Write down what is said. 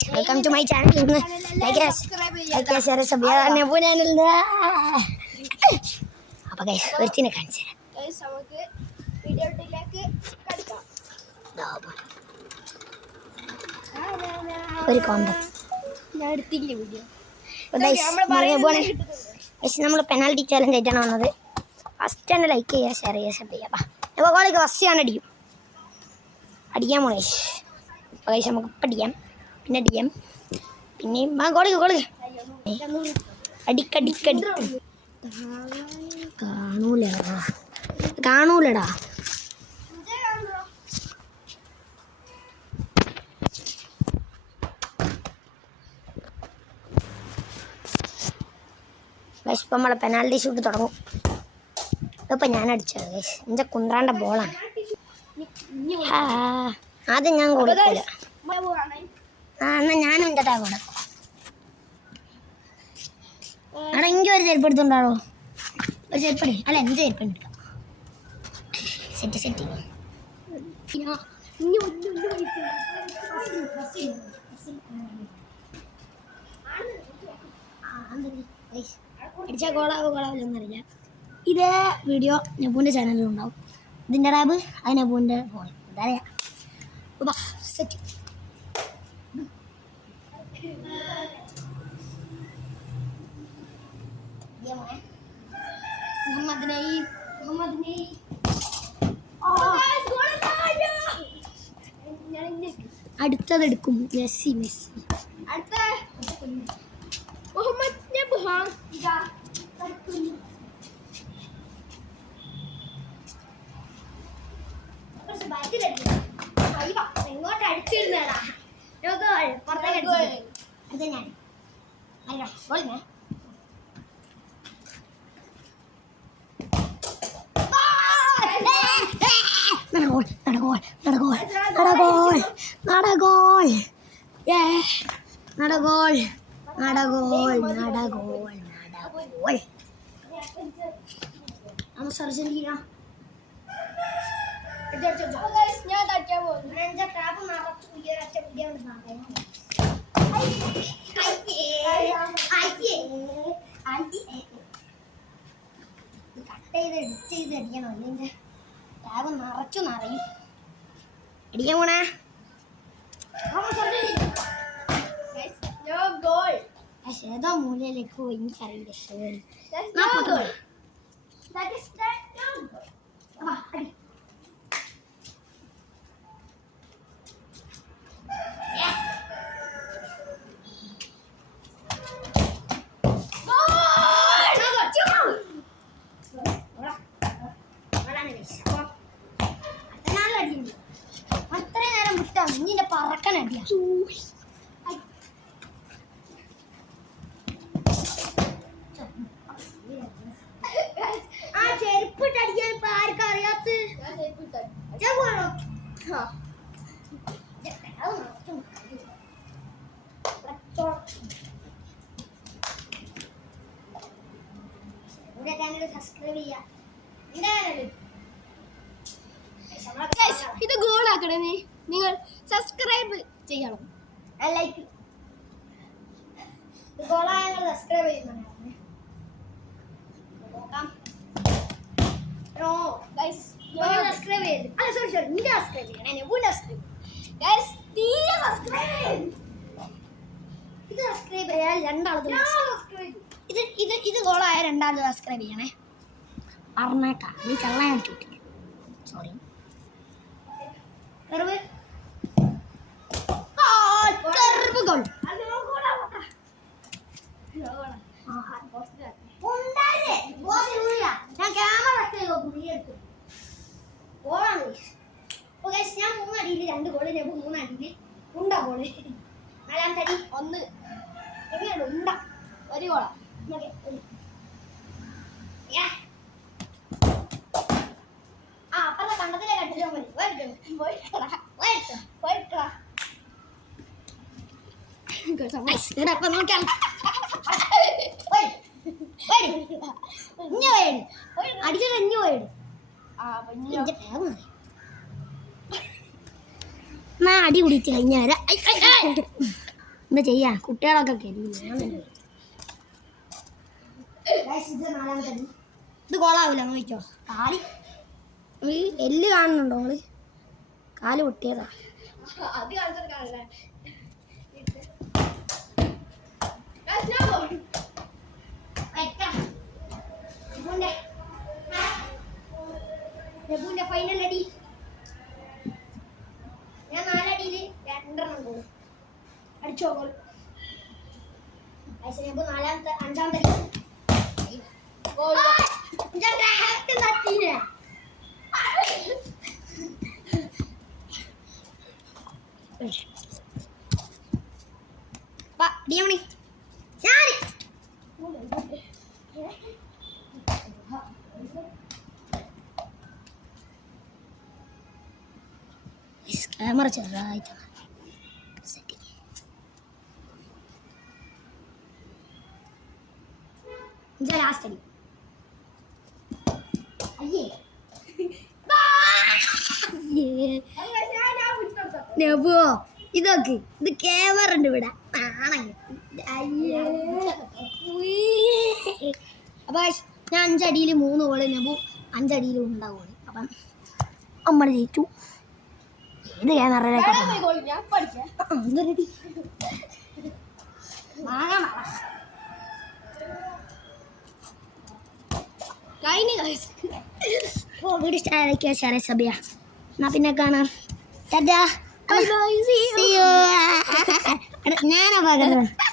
Welcome to my channel. Like, share, subscribe. അപ്പോൾ guys ഒരുത്തിനെ കാണിച്ചു ഒരു കോമ്പത്ത് ഞാൻ എടുത്തില്ല വീഡിയോ. നമ്മൾ പെനാൽറ്റി ചാലഞ്ച് ആയിട്ടാണ് വന്നത്. ഫസ്റ്റ് തന്നെ ലൈക്ക് ചെയ്യുക, ഷെയർ ചെയ്യുക, സബ് ചെയ്യുക. അപ്പോൾ ഗോളിക്ക് ഫസ്റ്റ് ഞാൻ അടിക്കാം മോളേഷ്. അപ്പോൾ ഗൈസ് നമുക്ക് ഇപ്പം അടിക്കാം, പിന്നെ അടിക്കാം, പിന്നെയും ഗോളിക്ക് അടിക്കടിക്കടി കാണൂലടാ. ഗൈസ് ഇപ്പം നമ്മളെ പെനാൽറ്റി ഷൂട്ട് തുടങ്ങും. ഇതിപ്പോൾ ഞാൻ അടിച്ചത് ഗൈസ്, എൻ്റെ കുന്ത്രാണ്ട ബോളാണ്. ആദ്യം ഞാൻ കൊടുക്കില്ല. എന്നാൽ ഞാനും എൻ്റെ ടാ കൊടുക്കും. അവിടെ എനിക്ക് ഒരു ചെരുപ്പെടുത്തുണ്ടാവോ? ഒരു ചെരുപ്പടി അല്ല, എൻ്റെ ചെരുപ്പടി എടുക്കാം. സെറ്റ് അടിച്ചാൽ കോളാവില്ലൊന്നും അറിയില്ല. ഇതേ വീഡിയോ നെബുവിൻ്റെ ചാനലിലുണ്ടാവും. ഇതിൻ്റെ ടാബ് അത് നെബുവിൻ്റെ ഫോൺ. എന്താ പറയുക, സെറ്റ്. അടുത്തതെടുക്കും മെസ്സി. എങ്ങോട്ട് അടിച്ചിരുന്നേടാ പുറത്തേക്ക് അടുത്ത ഞാൻ അടിക്കണം. അതിൻ്റെ ടാബ് നിറച്ചു നിറയും. അടിക്കാൻ പോണേ ഏതാ മൂലയിലേക്ക് പോയി എനിക്കറിയില്ല. അത്രയും നേരം വിട്ടാണ് ഇനിന്റെ പറക്കനടിയാ. ആ ചെരുപ്പിട്ടടിക്കാൻ ഇപ്പൊ ആർക്കും അറിയാത്ത സബ്സ്ക്രൈബ് ചെയ്യാ. ഇത് ഗോളാക്കണേ. നിങ്ങൾ സബ്സ്ക്രൈബ് ചെയ്യണം. ലൈക്ക് ഗോളായ സബ്സ്ക്രൈബ് ചെയ്യുന്നുണ്ട്. സബ്സ്ക്രൈബ് ചെയ്ത് അല്ല സോറി നിന്റെ സബ്സ്ക്രൈബ് ചെയ്യണം. ഇത് സബ്സ്ക്രൈബ് ചെയ്യാൻ രണ്ടാളത് ഇത് ഗോളായ രണ്ടാളത് സബ്സ്ക്രൈബ് ചെയ്യണേ. പറഞ്ഞേക്കാം, നീ ചള്ളാൻ അടിച്ചു. സോറി ഞാൻ ക്യാമറ ഞാൻ 3 അടിയിൽ 2 ഗോള്, 3 അടിയിൽ ഉണ്ട ഗോള്, 4ാമത്തെ അടി 1 എങ്ങനെയാണ് ഉണ്ട 1 ഗോളാ. അപ്പുറത്തെ കണ്ടത്തിലെ കണ്ടിട്ട് അടി കുടിച്ച് കഴിഞ്ഞാൽ എന്താ ചെയ്യാ കുട്ടികളൊക്കെ ഇത് കോളാവില്ല നോക്കിക്കോ കാല് എല്ല് കാണുന്നുണ്ടോ നിങ്ങള് കാല് പൊട്ടിയതാ അത് കാണിച്ചെടുക്കാണല്ലേ ഫൈനൽ അടി ഞാൻ 4 അടിയില് 2 പോകും അടിച്ചോ ഗോൾ നാലാമത്തെ 5-ാമത്തെ അടിയാമണി ക്യാമറ ചെറുതായിട്ട് ലാസ്റ്റ് അടി അയ്യേ നെബോ ഇതൊക്കെ ഇത് ക്യാമറ ഉണ്ട് ഇവിടെ അപ്പൊ ഞാൻ 5 അടിയിൽ 3 ഗോള് നെബു 5 അടിയിലും ഉണ്ടാവുകയാണ് അപ്പം നമ്മൾ ജയിച്ചു ഏത് ക്യാമറയിലേക്ക് ഞാൻ പഠിക്കാം കഴിഞ്ഞ വീട് ഇഷ്ടമായിരിക്കും ഷെയർ സബിയ എന്നാ പിന്നെ കാണാം tata bye bye See you. ഞാനാ പകർന്നത്